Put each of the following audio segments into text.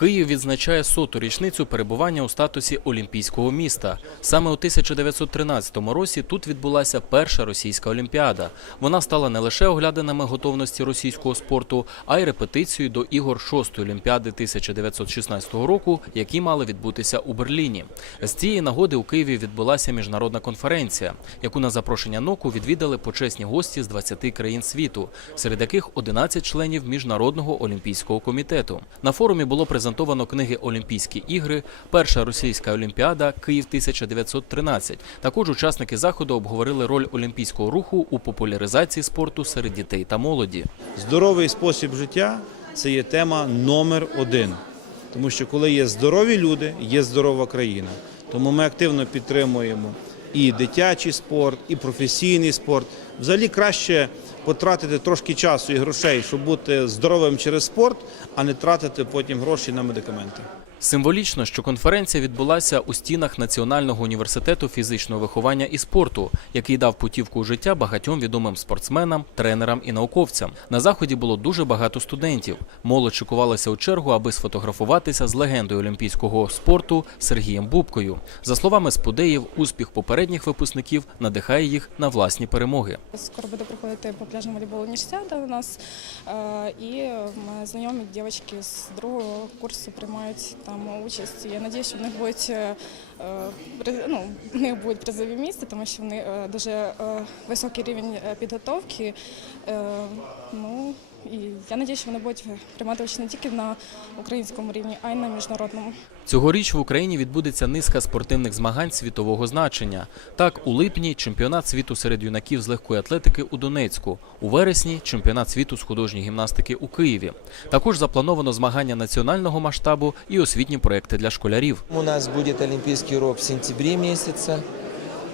Київ відзначає соту річницю перебування у статусі олімпійського міста. Саме у 1913 році тут відбулася перша російська олімпіада. Вона стала не лише оглядинами готовності російського спорту, а й репетицією до ігор шостої олімпіади 1916 року, які мали відбутися у Берліні. З цієї нагоди у Києві відбулася міжнародна конференція, яку на запрошення НОКу відвідали почесні гості з 20 країн світу, серед яких 11 членів міжнародного олімпійського комітету. На форумі було презентовано книги Олімпійські ігри, перша російська олімпіада Київ 1913. Також учасники заходу обговорили роль олімпійського руху у популяризації спорту серед дітей та молоді. Здоровий спосіб життя це є тема номер один. Тому що коли є здорові люди, є здорова країна. Тому ми активно підтримуємо і дитячий спорт, і професійний спорт. Взагалі краще потратити трошки часу і грошей, щоб бути здоровим через спорт, а не тратити потім гроші на медикаменти. Символічно, що конференція відбулася у стінах Національного університету фізичного виховання і спорту, який дав путівку у життя багатьом відомим спортсменам, тренерам і науковцям. На заході було дуже багато студентів. Молодь шикувалася у чергу, аби сфотографуватися з легендою олімпійського спорту Сергієм Бубкою. За словами спудеїв, успіх попередніх випускників надихає їх на власні перемоги. Скоро буде проходити по пляжному волейболу університету у нас. Е, І знайомі дівчатки з другого курсу приймають там участь. Я надеюсь, що в них е, при- ну, в них будуть призові місця, тому що вони е, дуже е, високий рівень е, підготовки. Е, Ну і я сподіваюся, що вони будуть приймати участь не тільки на українському рівні, а й на міжнародному. Цьогоріч в Україні відбудеться низка спортивних змагань світового значення. Так, у липні чемпіонат світу серед юнаків з легкої атлетики у Донецьку. У вересні чемпіонат світу з художньої гімнастики у Києві. Також заплановано змагання національного масштабу і освітні проекти для школярів. У нас будет Олимпийский урок в сентябре месяце,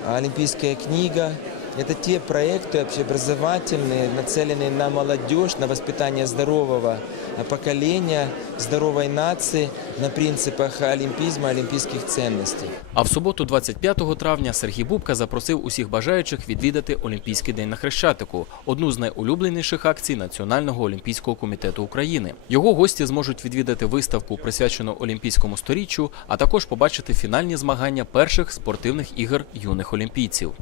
а Олимпийская книга. Это те проекты общеобразовательные, нацеленные на молодежь, на воспитание здорового поколения, здоровой нации, на принципах олимпизма, олимпийских ценностей. А в суботу, 25 травня, Сергій Бубка запросив усіх бажаючих відвідати Олімпійський день на Хрещатику, одну з найулюбленіших акцій Національного олімпійського комітету України. Його гості зможуть відвідати виставку, присвячену Олімпійському сторіччю, а також побачити фінальні змагання перших спортивних ігор юних олімпійців.